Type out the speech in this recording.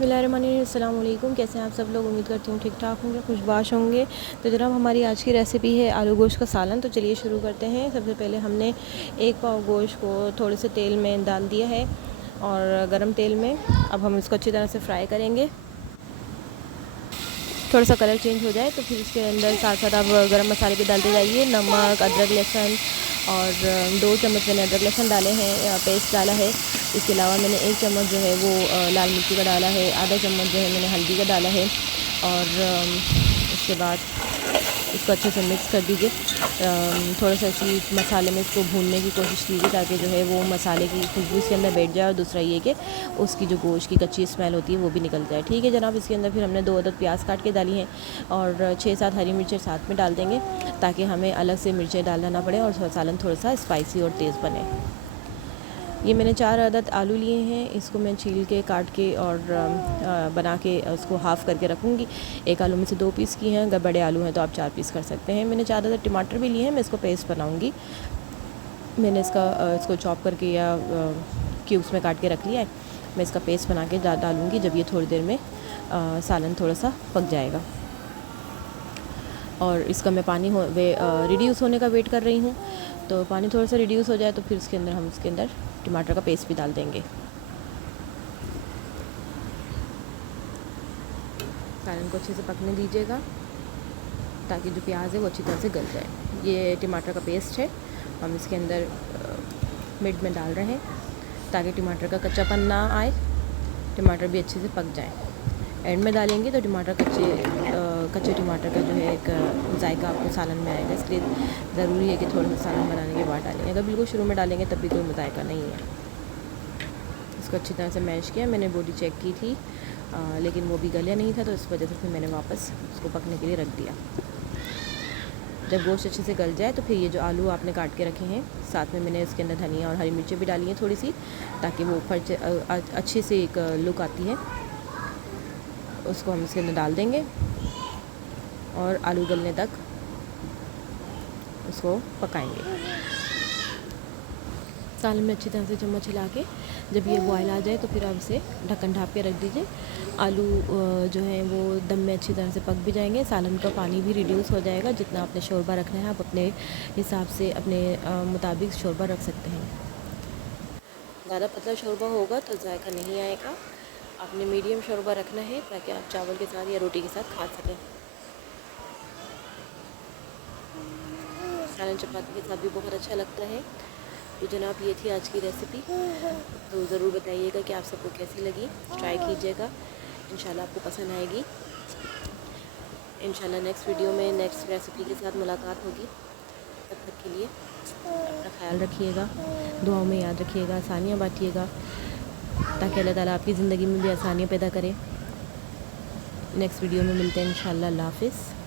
बिस्मिल्लाहिर्रहमानिर्रहीम। अस्सलाम वालेकुम। कैसे हैं आप सब लोग? उम्मीद करती हूँ ठीक ठाक होंगे, खुशबाश होंगे। तो जनाब हमारी आज की रेसिपी है आलू गोश्त का सालन। तो चलिए शुरू करते हैं। सबसे पहले हमने एक पाव गोश्त को थोड़े से तेल में डाल दिया है और गरम तेल में अब हम इसको अच्छी तरह से फ्राई करेंगे। थोड़ा सा कलर चेंज हो जाए तो फिर इसके अंदर साथ साथ आप गरम मसाले भी डालते जाइए। नमक, अदरक, लहसुन और 2 चम्मच मैंने अदरक लहसुन डाले हैं, पेस्ट डाला है। इसके अलावा मैंने 1 चम्मच जो है वो लाल मिर्ची का डाला है, आधा चम्मच जो है मैंने हल्दी का डाला है और उसके बाद इसको अच्छे से मिक्स कर दीजिए। थोड़ा सा इसी मसाले में इसको भूनने की कोशिश कीजिए ताकि जो है वो मसाले की खुशबू इसके अंदर बैठ जाए और दूसरा ये कि उसकी जो गोश्त की कच्ची स्मेल होती है वो भी निकल जाए। ठीक है जनाब। इसके अंदर फिर हमने 2 अदद प्याज काट के डाली हैं और 6-7 हरी मिर्चें साथ में डाल देंगे ताकि हमें अलग से मिर्चें डालना ना पड़े और सालन थोड़ा सा स्पाइसी और तेज़ बने। ये मैंने 4 अदद आलू लिए हैं, इसको मैं छील के काट के और बना के उसको हाफ़ करके रखूँगी। एक आलू में से 2 पीस किए हैं, अगर बड़े आलू हैं तो आप 4 पीस कर सकते हैं। मैंने 4 अदद टमाटर भी लिए हैं, मैं इसको पेस्ट बनाऊँगी। मैंने इसको चॉप करके या क्यूब्स में काट के रख लिया है। मैं इसका पेस्ट बना के डालूँगी जब ये थोड़ी देर में सालन थोड़ा सा पक जाएगा। और इसका मैं पानी रिड्यूस होने का वेट कर रही हूँ। तो पानी थोड़ा सा रिड्यूस हो जाए तो फिर उसके अंदर हम इसके अंदर टमाटर का पेस्ट भी डाल देंगे। सालन को अच्छे से पकने दीजिएगा ताकि जो प्याज है वो अच्छी तरह से गल जाए। ये टमाटर का पेस्ट है, हम इसके अंदर मिड में डाल रहे हैं ताकि टमाटर का कच्चापन ना आए, टमाटर भी अच्छे से पक जाए। एंड में डालेंगे तो टमाटर कच्चे टमाटर का जो है एक जायका आपको सालन में आएगा, इसलिए ज़रूरी है कि थोड़ा सा सालन बनाने के बाद डालेंगे। अगर बिल्कुल शुरू में डालेंगे तब भी कोई जायका नहीं है। इसको अच्छी तरह से मैश किया, मैंने बॉडी चेक की थी लेकिन वो भी गला नहीं था तो इस वजह से फिर मैंने वापस उसको पकने के लिए रख दिया। जब गोश्त अच्छे से गल जाए तो फिर ये जो आलू आपने काट के रखे हैं साथ में मैंने इसके अंदर धनिया और हरी मिर्चें भी डाली हैं थोड़ी सी, ताकि वो ऊपर अच्छे से एक लुक आती है। उसको हम इसके अंदर डाल देंगे और आलू गलने तक उसको पकाएंगे। सालन में अच्छी तरह से चम्मच हिला के जब ये बॉयल आ जाए तो फिर आप इसे ढक्कन ढाँप के रख दीजिए। आलू जो है वो दम में अच्छी तरह से पक भी जाएंगे, सालन का पानी भी रिड्यूस हो जाएगा। जितना आपने शोरबा रखना है आप अपने हिसाब से अपने मुताबिक शोरबा रख सकते हैं। ज़्यादा पतला शोरबा होगा तो जायका नहीं आएगा। आपने मीडियम शोरबा रखना है ताकि आप चावल के साथ या रोटी के साथ खा सकें। सालन चपाती के साथ भी बहुत अच्छा लगता है। तो जनाब ये थी आज की रेसिपी। तो ज़रूर बताइएगा कि आप सबको कैसी लगी, ट्राई कीजिएगा, इंशाल्लाह आपको पसंद आएगी। इंशाल्लाह नेक्स्ट वीडियो में नेक्स्ट रेसिपी के साथ मुलाकात होगी। तब तक के लिए अपना ख्याल रखिएगा, दुआओं में याद रखिएगा, आसानियाँ बांटिएगा ताकि अल्लाह ताला आपकी ज़िंदगी में भी आसानियाँ पैदा करे। नेक्स्ट वीडियो में मिलते हैं इंशाल्लाह। अल्लाह हाफ़िज़।